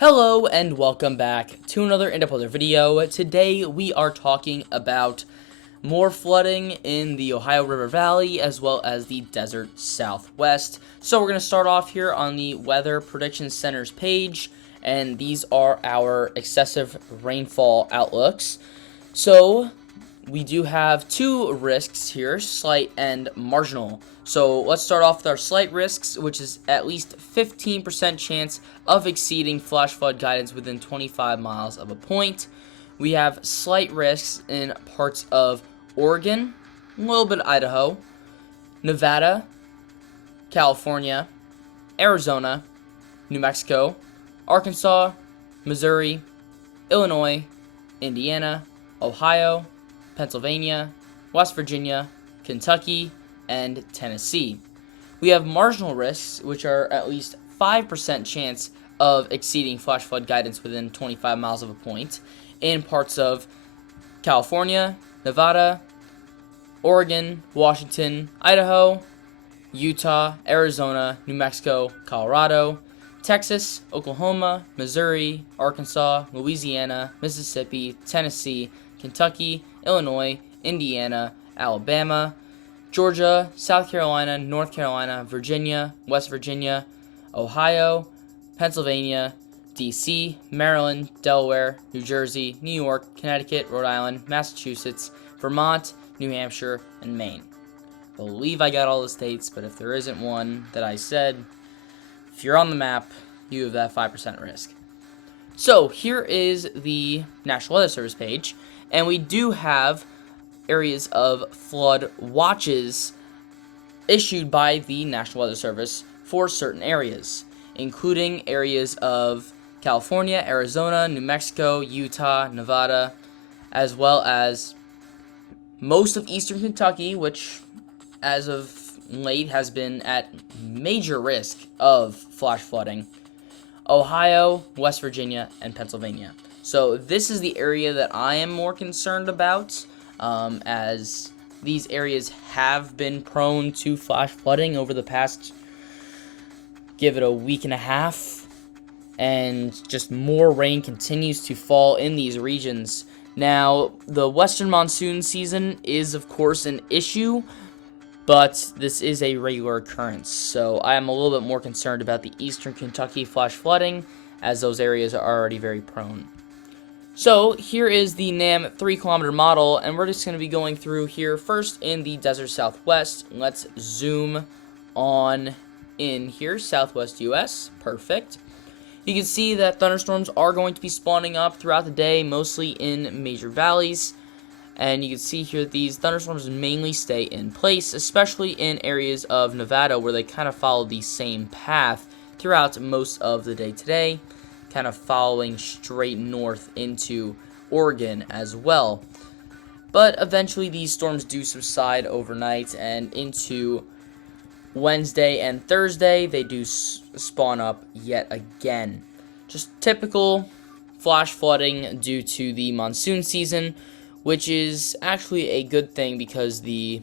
Hello and welcome back to another in-depth weather video. Today we are talking about more flooding in the Ohio River Valley as well as the desert southwest. So we're going to start off here on the Weather Prediction Center's page, and these are our excessive rainfall outlooks. So we do have two risks here, slight and marginal. So let's start off with our slight risks, which is at least 15% chance of exceeding flash flood guidance within 25 miles of a point. We have slight risks in parts of Oregon, a little bit of Idaho, Nevada, California, Arizona, New Mexico, Arkansas, Missouri, Illinois, Indiana, Ohio, Pennsylvania, West Virginia, Kentucky, and Tennessee. We have marginal risks, which are at least 5% chance of exceeding flash flood guidance within 25 miles of a point in parts of California, Nevada, Oregon, Washington, Idaho, Utah, Arizona, New Mexico, Colorado, Texas, Oklahoma, Missouri, Arkansas, Louisiana, Mississippi, Tennessee, Kentucky, Illinois, Indiana, Alabama, Georgia, South Carolina, North Carolina, Virginia, West Virginia, Ohio, Pennsylvania, D.C., Maryland, Delaware, New Jersey, New York, Connecticut, Rhode Island, Massachusetts, Vermont, New Hampshire, and Maine. I believe I got all the states, but if there isn't one that I said, if you're on the map, you have that 5% risk. So here is the National Weather Service page, and we do have areas of flood watches issued by the National Weather Service for certain areas, including areas of California, Arizona, New Mexico, Utah, Nevada, as well as most of eastern Kentucky, which as of late has been at major risk of flash flooding, Ohio, West Virginia, and Pennsylvania. So this is the area that I am more concerned about, as these areas have been prone to flash flooding over the past, give it a week and a half, and just more rain continues to fall in these regions. Now, the western monsoon season is, of course, an issue, but this is a regular occurrence, so I am a little bit more concerned about the eastern Kentucky flash flooding, as those areas are already very prone. So here is the NAM 3-kilometer model, and we're just going to be going through here first in the desert southwest. Let's zoom on in here, southwest U.S. Perfect. You can see that thunderstorms are going to be spawning up throughout the day, mostly in major valleys. And you can see here that these thunderstorms mainly stay in place, especially in areas of Nevada where they kind of follow the same path throughout most of the day today, kind of following straight north into Oregon as well. But eventually these storms do subside overnight, and into Wednesday and Thursday they do spawn up yet again. Just typical flash flooding due to the monsoon season, which is actually a good thing because the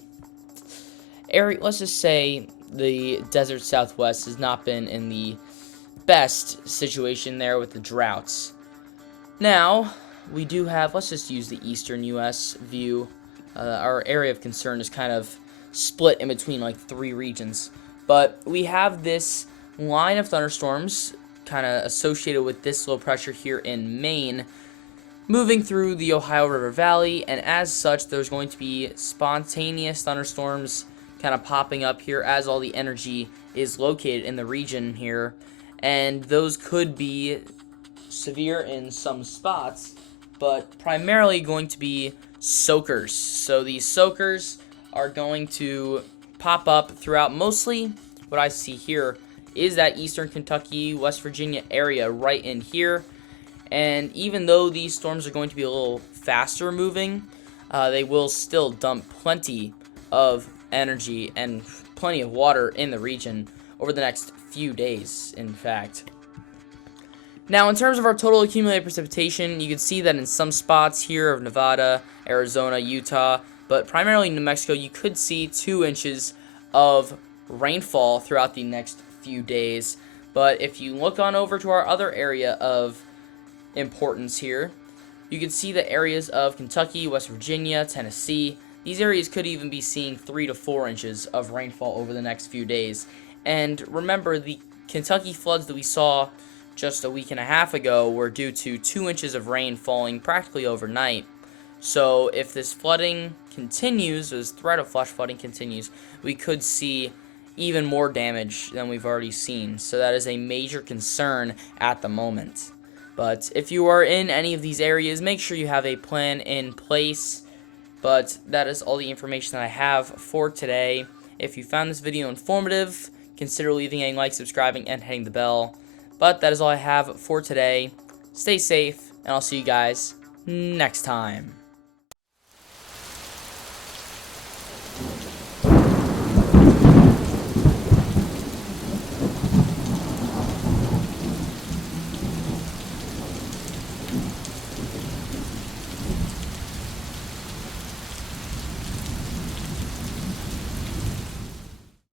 area, let's just say the desert southwest, has not been in the best situation there with the droughts. Now, we do have, let's just use the eastern U.S. view. Our area of concern is kind of split in between like 3 regions. But we have this line of thunderstorms kind of associated with this low pressure here in Maine, moving through the Ohio River Valley, and as such, there's going to be spontaneous thunderstorms kind of popping up here as all the energy is located in the region here, and those could be severe in some spots, but primarily going to be soakers. So these soakers are going to pop up throughout. Mostly what I see here is that eastern Kentucky, West Virginia area right in here. And even though these storms are going to be a little faster moving, they will still dump plenty of energy and plenty of water in the region over the next few days, in fact. Now, in terms of our total accumulated precipitation, you can see that in some spots here of Nevada, Arizona, Utah, but primarily New Mexico, you could see 2 inches of rainfall throughout the next few days. But if you look on over to our other area of importance here, you can see the areas of Kentucky, West Virginia, Tennessee. These areas could even be seeing 3 to 4 inches of rainfall over the next few days. And remember, the Kentucky floods that we saw just a week and a half ago were due to 2 inches of rain falling practically overnight. So if this flooding continues, this threat of flash flooding continues, we could see even more damage than we've already seen. So that is a major concern at the moment. But if you are in any of these areas, make sure you have a plan in place. But that is all the information that I have for today. If you found this video informative, consider leaving a like, subscribing, and hitting the bell. But that is all I have for today. Stay safe, and I'll see you guys next time.